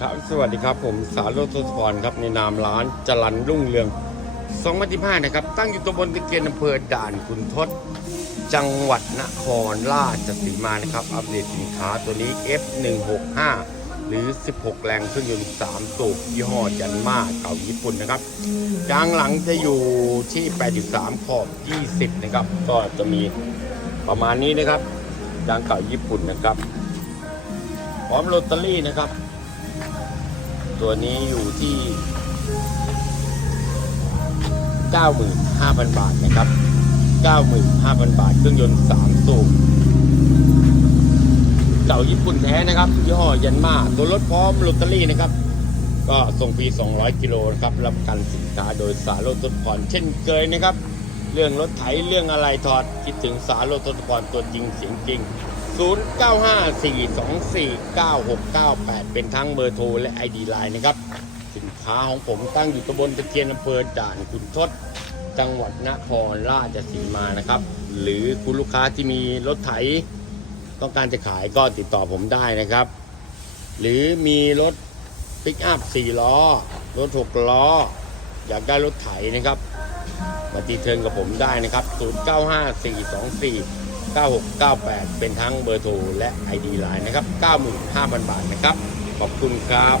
ครับสวัสดีครับผมสารโรทศพรครับในนามร้านจรันรุ่งเรือง2015นะครับ ตั้งอยู่ตำบลตะเกียนอำเภอด่านขุนทดจังหวัดนครราชสีมานะครับ อัปเดตสินค้าตัวนี้ F165 หรือ 16 แรงเครื่องยนต์3สูบยี่ห้อจันมาเก่าญี่ปุ่นนะครับยางหลังจะอยู่ที่ 83 ขอบ 20 นะครับ ก็จะมีประมาณนี้นะครับยางเก่าญี่ปุ่นนะครับ พร้อมโรตารี่นะครับ ตัวนี้อยู่ที่ 95,000 บาทนะครับ 95,000 บาท เครื่องยนต์ 3 สูบเก่าญี่ปุ่นแท้นะครับยี่ห้อยันมาตัวรถพร้อมโรตารี่นะครับ ก็ส่งฟรี 200 กิโลนะครับ รับประกันสินค้าโดยสารรถทดผ่อนเช่นเคยนะครับ เรื่องรถไถเรื่องอะไรถอดคิดถึงสารรถทดผ่อนตัวจริงเสียงจริง 0954249698 เป็นทั้งเบอร์โทรและ ID Line นะครับ สินค้าของผมตั้งอยู่ตำบลตะเกียนอำเภอด่านขุนทด จังหวัดนครราชสีมานะครับ หรือคุณลูกค้าที่มีรถไถ ต้องการจะขายก็ติดต่อผมได้นะครับ หรือมีรถปิกอัพ4ล้อ รถ6ล้อ อยากได้รถไถนะครับ มาตีเทิร์นกับผมได้นะครับ 095424 9698 เป็นทั้งเบอร์โทรและ ID Line นะครับ 95,000 บาทนะครับ ขอบคุณครับ